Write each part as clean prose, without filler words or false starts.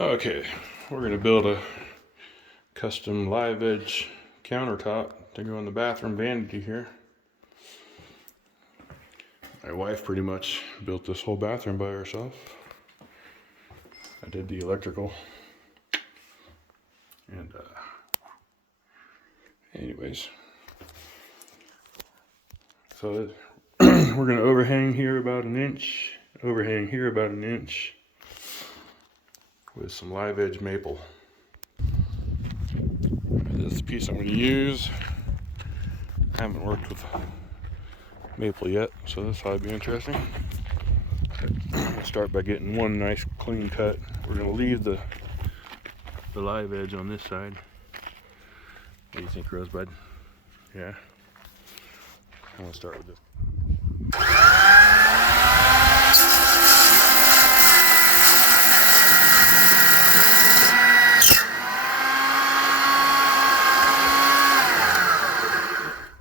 Okay, we're going to build a custom live edge countertop to go in the bathroom vanity here. My wife pretty much built this whole bathroom by herself. I did the electrical. And anyways, so we're going to overhang here about an inch, overhang here about an inch with some live edge maple. This piece I'm going to use, I haven't worked with maple yet, so this ought to be interesting. We'll start by getting one nice clean cut. We're going to leave the live edge on this side. What do you think, Rosebud? Yeah? I'm going to start with this.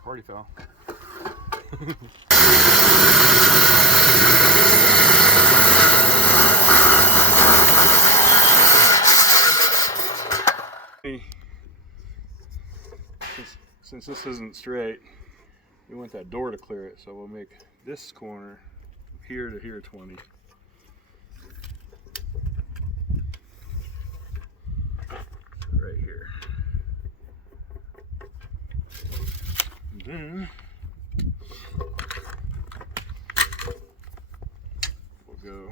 Party foul. Since this isn't straight, we want that door to clear it, so we'll make this corner here to here 20. Right here. And then we'll go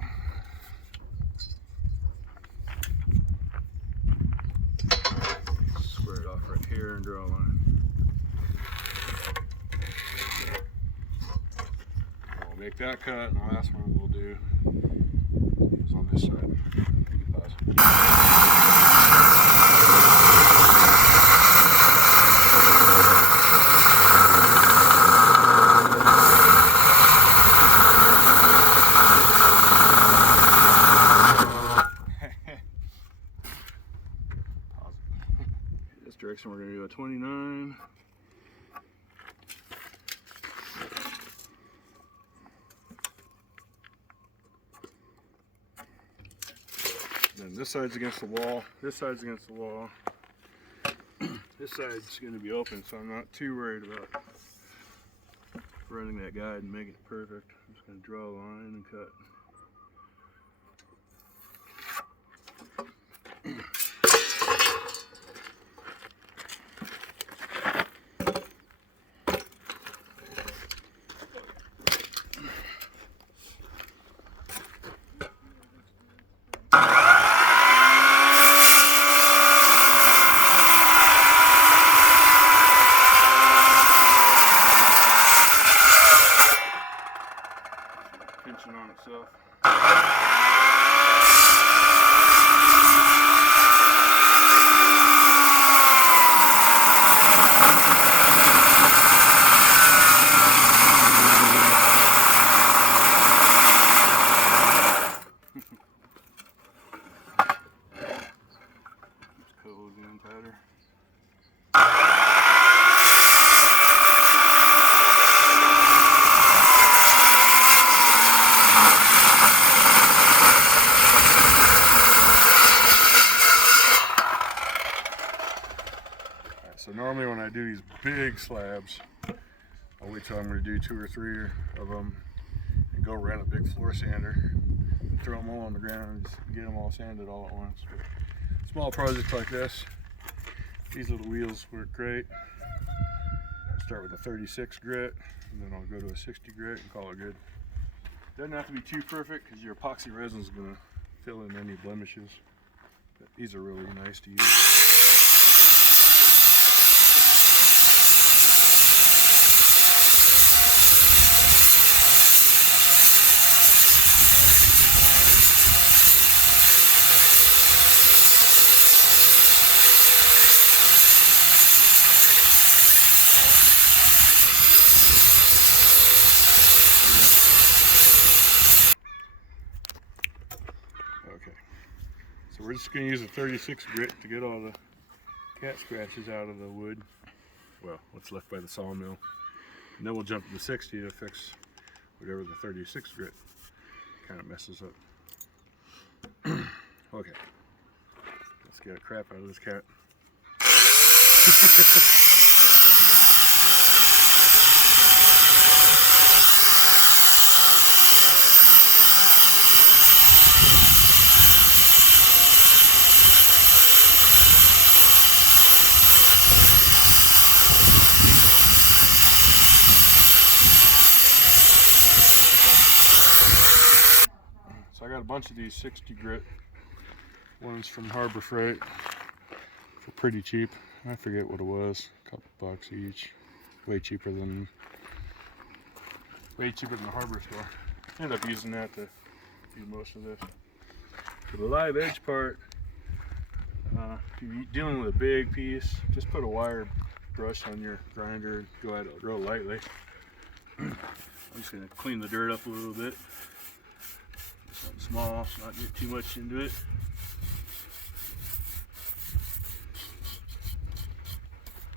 square it off right here and draw a line. We'll make that cut, and the last one we'll do is on this side. This direction we're going to do a 29. Then this side's against the wall, this side's against the wall. This side's going to be open, so I'm not too worried about running that guide and making it perfect. I'm just going to draw a line and cut. Pinching on itself. Just cut a little down tighter. So normally when I do these big slabs, I'll wait till I'm going to do 2 or 3 of them and go around a big floor sander and throw them all on the ground and just get them all sanded all at once. But small projects like this, these little wheels work great. I'll start with a 36 grit and then I'll go to a 60 grit and call it good. Doesn't have to be too perfect because your epoxy resin is going to fill in any blemishes. But these are really nice to use. Okay, so we're just going to use a 36 grit to get all the cat scratches out of the wood. Well, what's left by the sawmill. And then we'll jump to the 60 to fix whatever the 36 grit kind of messes up. Okay, Got a crap out of this cat. So I got a bunch of these 60 grit ones from Harbor Freight for pretty cheap. I forget what it was, a couple bucks each. Way cheaper than the hardware store. I ended up using that to do most of this. For the live edge part, if you're dealing with a big piece, just put a wire brush on your grinder and go at it real lightly. I'm just going to clean the dirt up a little bit. Something small, so not get too much into it.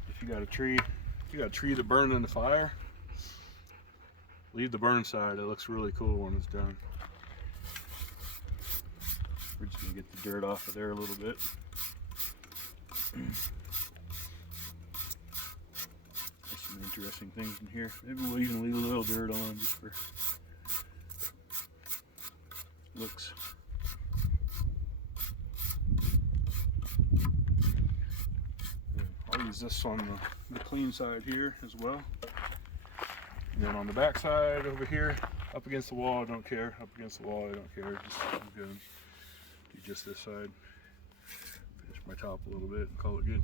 If you got a tree that burned in the fire, leave the burn side. It looks really cool when it's done. We're just gonna get the dirt off of there a little bit. There's some interesting things in here. Maybe we'll even leave a little dirt on just for looks. I'll use this on the clean side here as well. And then on the back side over here, up against the wall, I don't care. Up against the wall, I don't care. I'm gonna do just this side. Finish my top a little bit and call it good.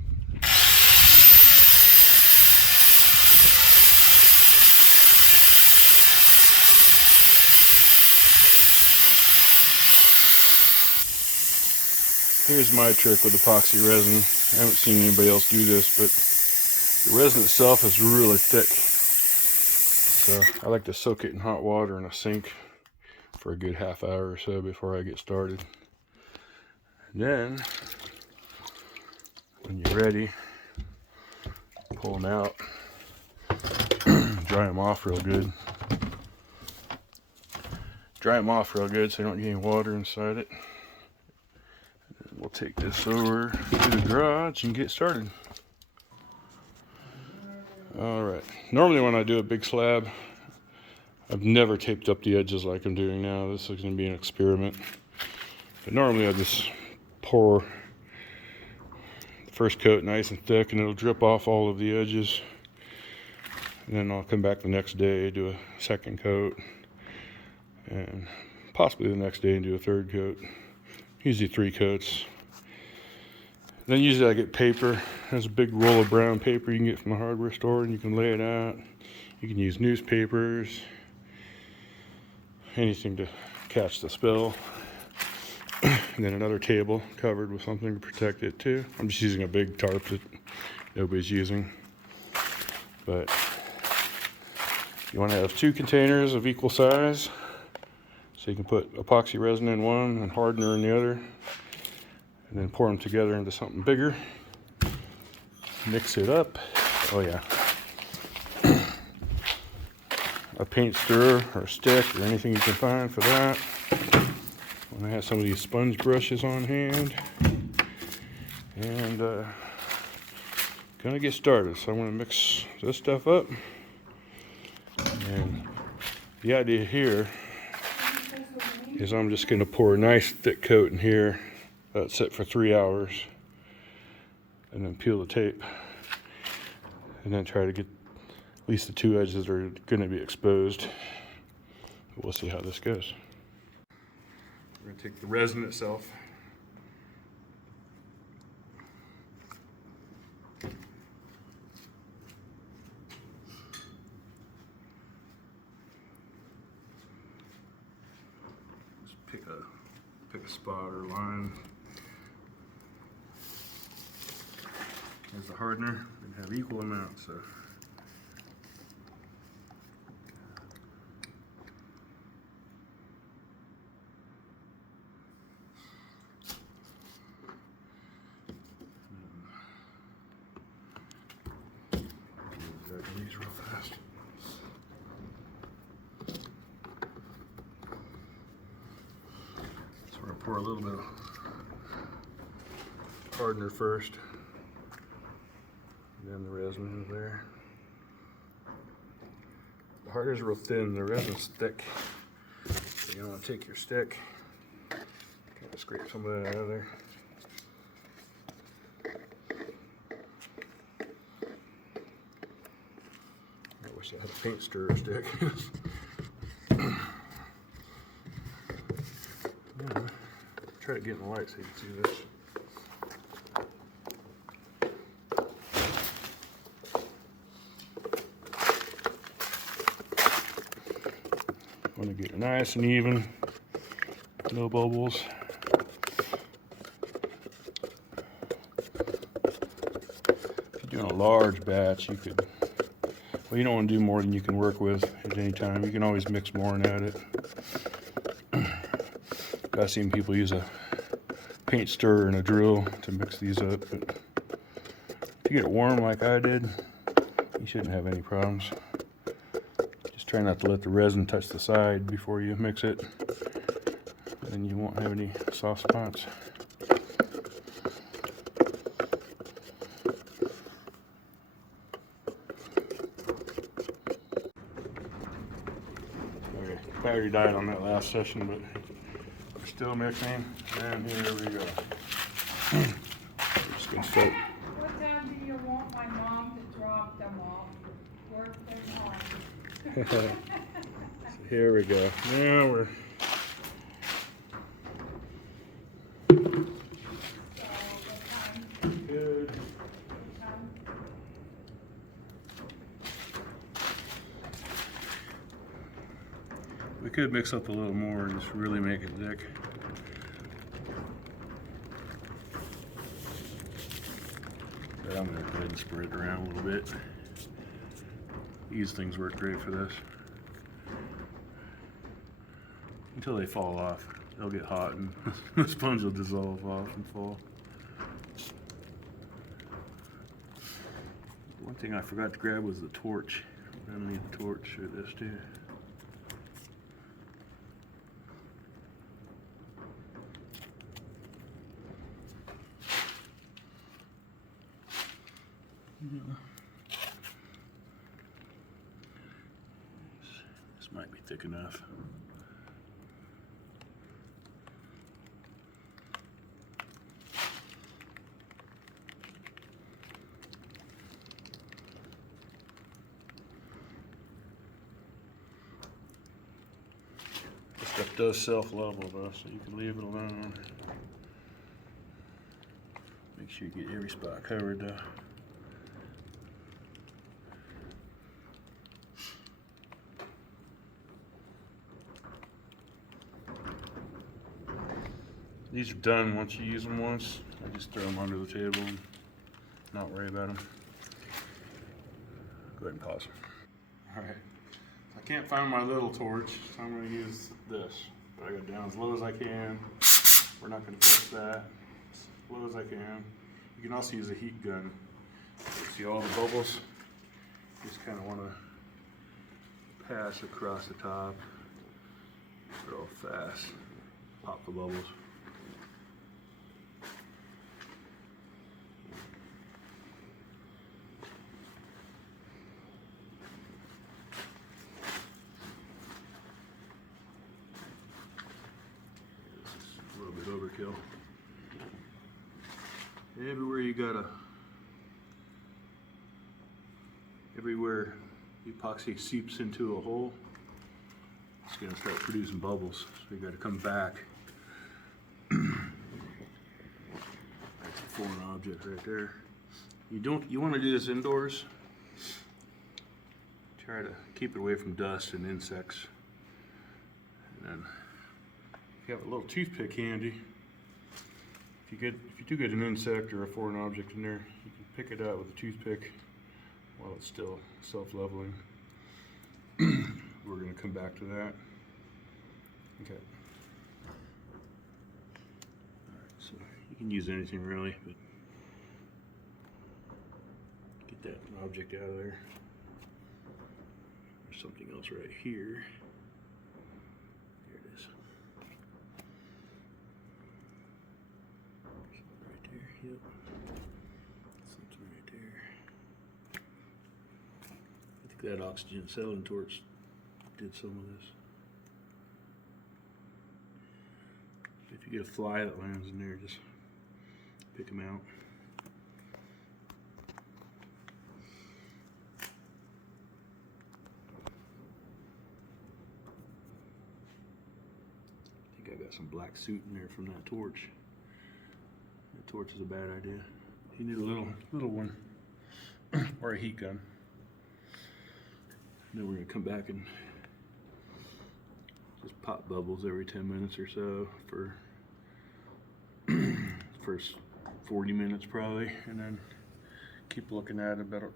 Here's my trick with epoxy resin. I haven't seen anybody else do this, but the resin itself is really thick. So I like to soak it in hot water in a sink for a good half hour or so before I get started. And then, when you're ready, pull them out, dry them off real good. Dry them off real good so you don't get any water inside it. We'll take this over to the garage and get started. Alright, normally when I do a big slab, I've never taped up the edges like I'm doing now. This is going to be an experiment. But normally I just pour the first coat nice and thick and it'll drip off all of the edges. And then I'll come back the next day, do a second coat, and possibly the next day and do a third coat. Usually 3 coats. Then usually I get paper. There's a big roll of brown paper you can get from the hardware store and you can lay it out. You can use newspapers, anything to catch the spill. And then another table covered with something to protect it too. I'm just using a big tarp that nobody's using. But you want to have 2 containers of equal size. So you can put epoxy resin in one and hardener in the other, and then pour them together into something bigger. Mix it up. Oh yeah. A paint stirrer or a stick or anything you can find for that. And I have some of these sponge brushes on hand. And gonna get started. So I'm gonna mix this stuff up. And the idea here is I'm just going to pour a nice thick coat in here, let it sit for 3 hours, and then peel the tape, and then try to get at least the 2 edges that are going to be exposed. We'll see how this goes. We're going to take the resin itself, pick a spot or line. There's the hardener. We have equal amounts. So these real fast. Pour a little bit of hardener first, and then the resin is there. The hardener's real thin, the resin's thick. So you want to take your stick, kind of scrape some of that out of there. I wish I had a paint stirrer stick. Yeah, try to get in the light so you can see this. Want to get it nice and even, no bubbles. If you're doing a large batch, you could, well, you don't want to do more than you can work with at any time. You can always mix more and add it. I've seen people use a paint stirrer and a drill to mix these up, but if you get it warm like I did, you shouldn't have any problems. Just try not to let the resin touch the side before you mix it, and then you won't have any soft spots. Okay, battery died on that last session, but we're still mixing, and here we go. Just gonna start. What time do you want my mom to drop them off? Work them off. So here we go. Now we're So what time? good. What time? We could mix up a little more and just really make it thick. But I'm gonna go ahead and spread it around a little bit. These things work great for this. Until they fall off. They'll get hot and the sponge will dissolve off and fall. One thing I forgot to grab was the torch. We're gonna need the torch for this too. This might be thick enough. This stuff does self-level though, so you can leave it alone. Make sure you get every spot covered though. These are done once you use them once. I just throw them under the table and not worry about them. Go ahead and pause. Alright, I can't find my little torch, so I'm going to use this. But I got it down as low as I can. We're not going to push that. As low as I can. You can also use a heat gun. See all the bubbles? Just kind of want to pass across the top real fast. Pop the bubbles. Overkill. Everywhere epoxy seeps into a hole, it's going to start producing bubbles. So you got to come back. That's a foreign object right there. You want to do this indoors. Try to keep it away from dust and insects. And then if you have a little toothpick handy, if you do get an insect or a foreign object in there, you can pick it out with a toothpick while it's still self-leveling. We're going to come back to that. Okay. Alright, so you can use anything really, but get that object out of there. There's something else right here. Here it is. Right there. Yep. Something right there. I think that oxygen settling torch did some of this. If you get a fly that lands in there, just pick them out. I think I got some black soot in there from that torch. That torch is a bad idea. You need a little one or a heat gun. Then we're gonna come back and just pop bubbles every 10 minutes or so for first 40 minutes probably, and then keep looking at it about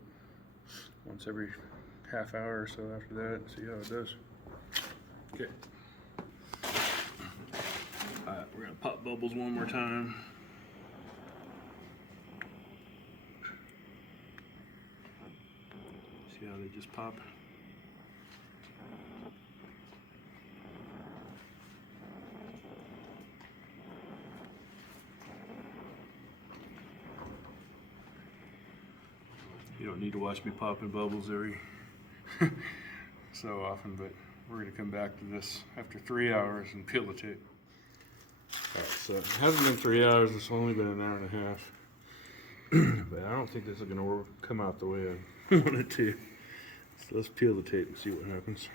once every half hour or so after that and see how it does. Okay. Alright, we're gonna pop bubbles one more time. See how they just pop? You don't need to watch me popping bubbles every so often, but we're going to come back to this after 3 hours and peel the tape. Alright, so it hasn't been 3 hours, it's only been an hour and a half. But I don't think this is going to come out the way I want it to. So let's peel the tape and see what happens.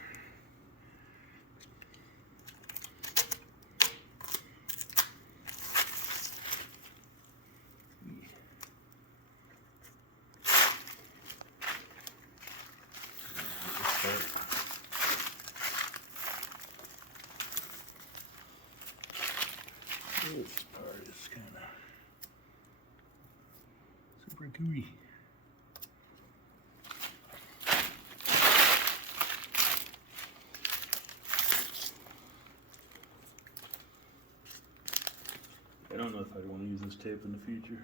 This part is kind of super gooey. I don't know if I'd want to use this tape in the future.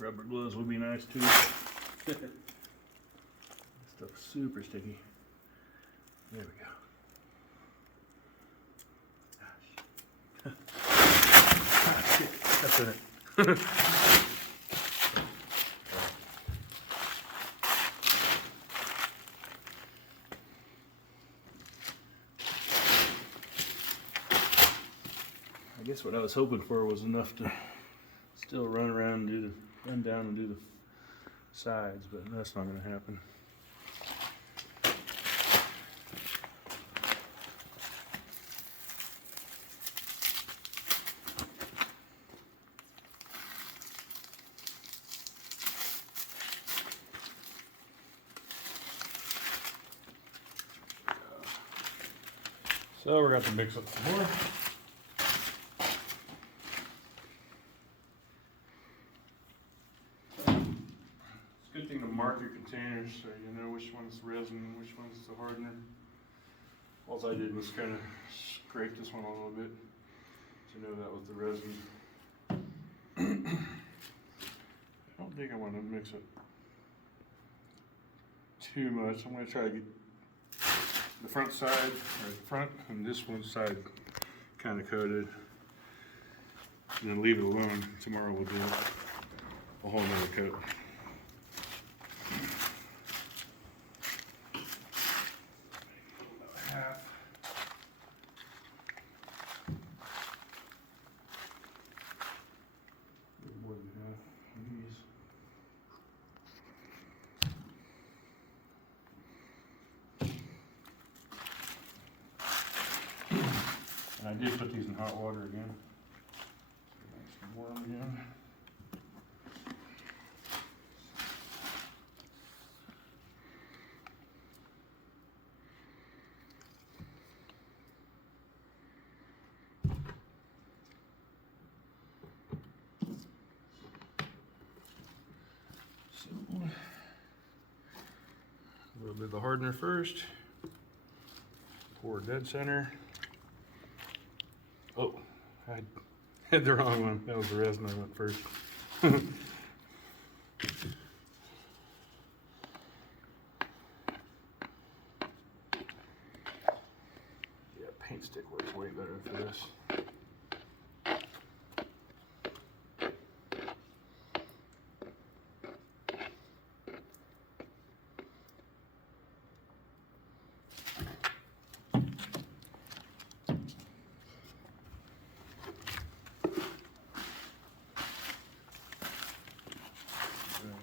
Rubber gloves would be nice too. This stuff's super sticky. There we go. Ah, shit, that's in it. I guess what I was hoping for was enough to still run around and run down and do the sides, but that's not going to happen. So we're going to mix up some more. Good thing to mark your containers so you know which one's resin and which one's the hardener. All I did was kind of scrape this one a little bit to know that was the resin. I don't think I want to mix it too much. I'm going to try to get the front side, or the front and this one side kind of coated, and then leave it alone. Tomorrow we'll do a whole nother coat. And I did put these in hot water again. So nice and warm again. So a little bit of the hardener first. pour dead center. Oh, I had the wrong one. That was the resin I went first. Yeah, paint stick works way better for this.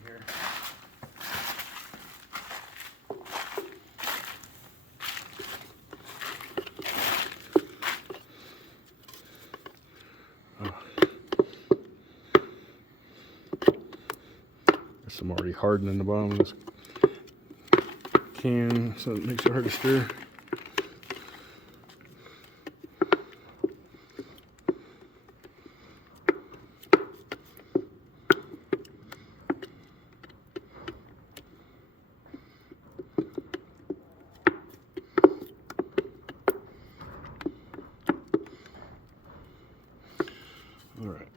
Here. There's some already hardened in the bottom of this can, so it makes it hard to stir. All right.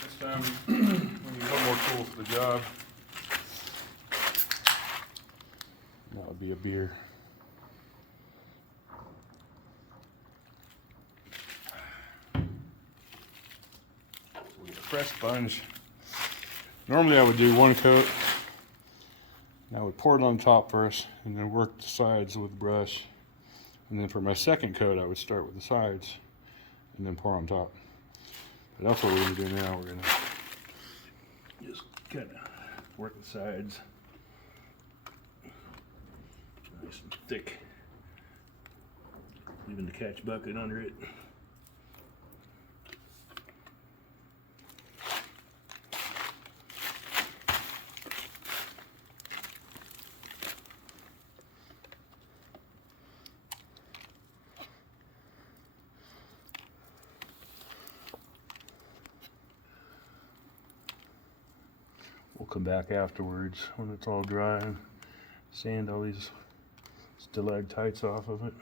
This time we need one more tool for the job. That would be a beer. We get a fresh sponge. Normally I would do one coat. I would pour it on top first and then work the sides with the brush. And then for my second coat, I would start with the sides and then pour on top. But that's what we're gonna do now. We're gonna just kind of work the sides. Nice and thick. Leaving the catch bucket under it. We'll come back afterwards when it's all dry and sand all these stalactites off of it.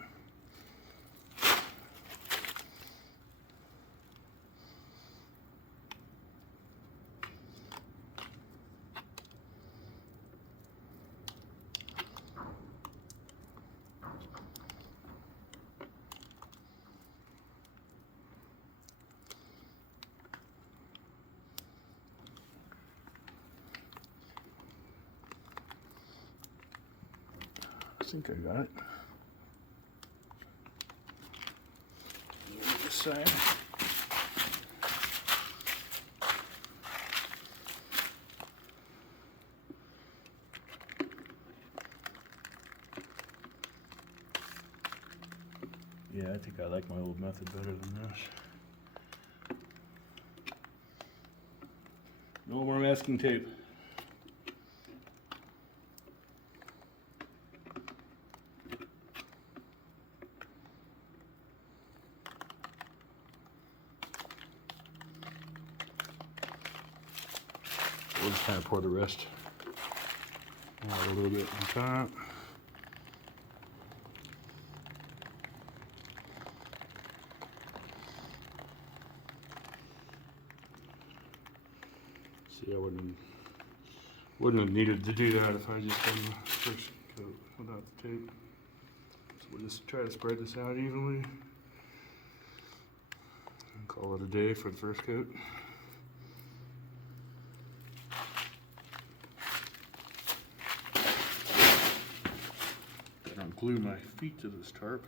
I think I got it. This side. Yeah, I think I like my old method better than this. No more masking tape. We'll just kind of pour the rest out a little bit on top. See, I wouldn't have needed to do that if I just done the first coat without the tape. So we'll just try to spread this out evenly and call it a day for the first coat. I don't glue my feet to this tarp.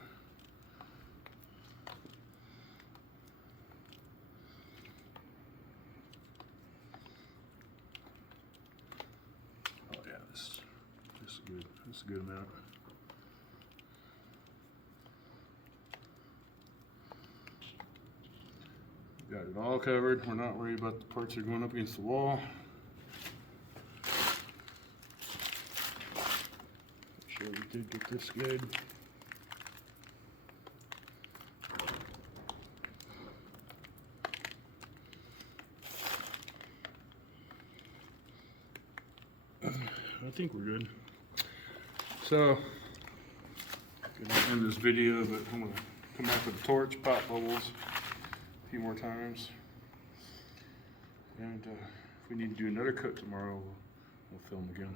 Oh yeah, this is good. This is a good amount. Got it all covered. We're not worried about the parts that are going up against the wall. Make sure we did get this good. I think we're good. So, gonna end this video, but I'm gonna come back with a torch, pop bubbles a few more times. And if we need to do another cut tomorrow, we'll film again.